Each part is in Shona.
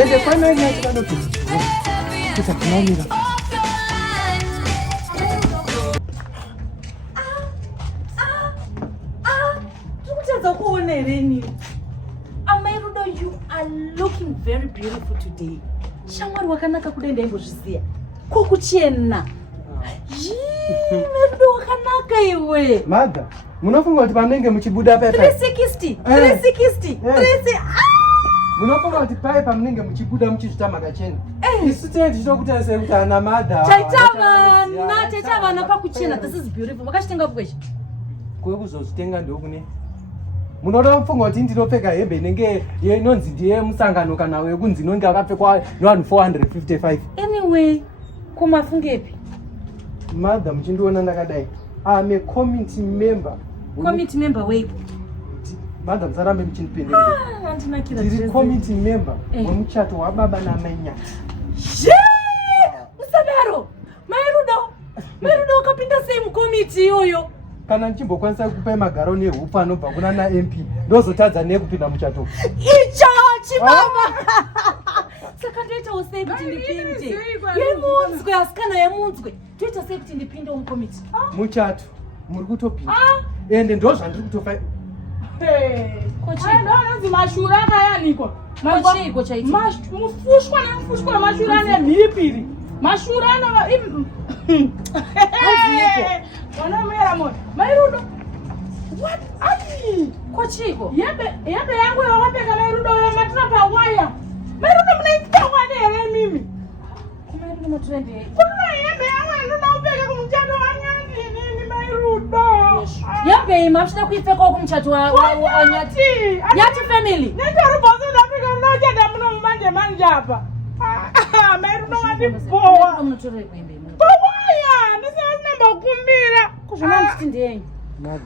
ende kwamene yachikanoti kusakunamira Amairudo, you are looking very beautiful today. Shamwari wakanaka kudenda imbozviziya. Kokuchena. Mairudo wakanaka iwe. Madha, munofunga kuti panenge muchibuda pepe 360. 360. Munofunga kuti pai pamunenge muchibuda muchizvita makachena. Isu tete tichokutarisai kuti ana Madha. Taitavana pakuchena. This is beautiful. Makachitenga bwechi. Kwekuzozvitenga ndokune. Munoda mfunga kuti ndinopfeka hembe inenge inonzi ndiye musangano kana wekunzi inonge akapfekwa nevanhu 455. Anyway, kumafungepi? Madha, muchindiona ndakadai. I'm a committee member. Committee member weipo. Madha, musarambe muchinipendera. Andinakira Tiri committee member wemuchato wababa namai Nyati. Usadaro. Mairudo wakapinda sei mukomiti iyoyo. Kana nchimbokwanisa kupai magaro nehupu anobva kuna naMP ndozotadza nekupinda muchato. Icho chibaba. Saka ndoita sei kuti ndipinde. Yemunzwe asikana yemunzwe. Ndoita sei kuti ndipinde mukomiti. Muchato muri kutopinda. Ende ndozvandiri kutofa. Kochi ndo mashura akayanikwa. Kochi chaiti. Mufushwa mashura nemhiripiri. Mashura ana Wanamera moyo. Mairudo. What? Ai. Kochiko. Yebe yangu yawapeka Mairudo ya matuna pa waya. Mairudo mnaita wane mimi. Mairudo matrende. Kuna yebe yangu naupeka kumchato wanyati nini Mairudo. Yebe mafika kuifeka kumchato wa Nyati family. Nenda rubozo ndapeka naja damuno manje hapa. Mairudo wati poa. Mnatrende kwembe. Waya, namba kumbira. Kushimamtindeni. Madha.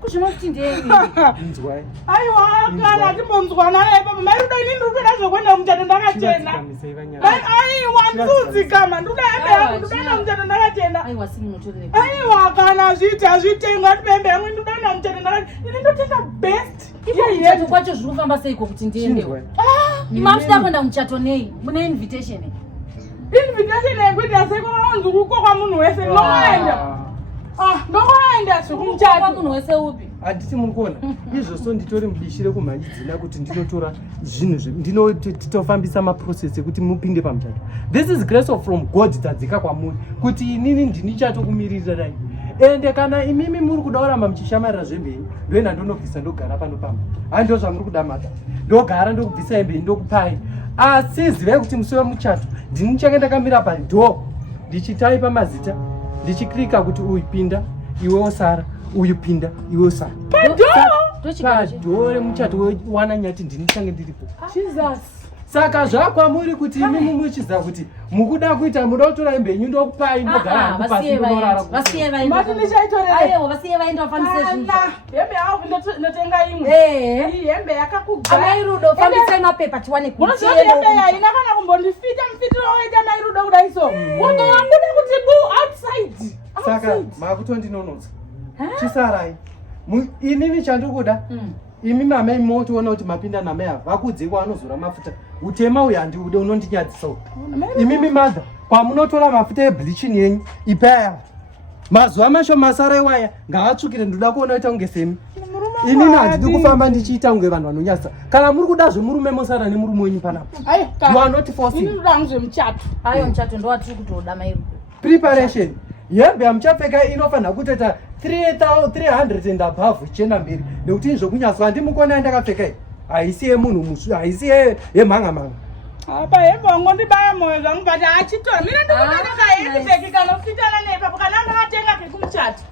Kushimamtindeni. Inzwai. Aiwa, kana timbonzwana naye baba. Mairudo ini ndupe nazokwenda muchato ndakachena. Aiwa, nzuzi kama nduda muchato ndakachena. Aiwa simunotorere. Aiwa, kana azvitenga tipembe yangu nduda muchato ndakachena. Ini ndotenda best. Muchato kwacho zviri kufamba seiko kuti ndiendewo. Imamtida kwenda muchato nei? Mune invitation. Invitation yekuti aseko wanzi kukoka munhu wese ndoenda. Ndoenda sokumchato. Kwa munhu wese upi? Handiti muri kuona. Izvozvo nditori mudishire kumhanyidzina kuti ndinotora zvinhu ndinotofambisa maprocess ekuti mupinde pamuchato. This is grace from God tadzika kwamuri kuti inini ndini chatokumiririrai. Ende kana imimi muri kuda kuramba muchishamarira zvembenyu ndoenda ndonobvisa ndogara pano pamba. Handizvo zvamuri kuda Madha. Ndogara ndokubvisa hembenyu ndokupai. Asi zivai kuti musi wemuchato ndini change ndakamira padoor ndichitaipa mazita ndichiklika kuti uyu pinda iwe osara uyu pinda iwe osara. Padoor remuchato wana Nyati ndini change ndiripo. Jesus. Saka zvakwamuri kuti imimi muchiziva kuti mukuda kuita muda kutora hembenyu ndokupai ndogara pasi ndorara. Vasiye vaenda. Mati ndichaitorera. Aiwa vasiye vaenda vafambise zvinhu. Hembe yangu ndotenga imwe. Iyi hembe yakakugara. Mairudo fambisai mapepa tiwane kuti. Unoziva hembe yaina kana kumbondifita mufitiro waita Mairudo kudai so. Wondowabuda kuti go outside. Saka makutondinonodza. Chisarai. Inini chandikuda. Imi mamai motoona kuti mapinda namai ava vakudzikwa anozora mafuta. Utema uyu handiude unondinyadzisawo. Imimi Madha kwamunotora mafuta ebleaching yenyu ipaya. Mazuva masho masara ewaya ngaatsvukire ndoda kuona kuti unge semi. Inini handidi kufamba ndichiita unge vanhu vanonyadzisa. Kana muri kuda zvemurume mosara nemurume wenyu panapo. You are not forcing. Ini ndoda zvemuchato. Aiwa muchato ndowatiri kutoda Mairudo. Preparation. Hembe yamuchapfeka inofanira kutoita 300 and above ichienda mberi nekuti zvokunyaswa handimukona yandakapfeka iyi haisi yemunhu haisi yemhanga. Apa hembe wangondibaya moyo zvangu but achitora mina ndokutaka hembe kanofitana nepapo kana ndakatenga kekumuchato.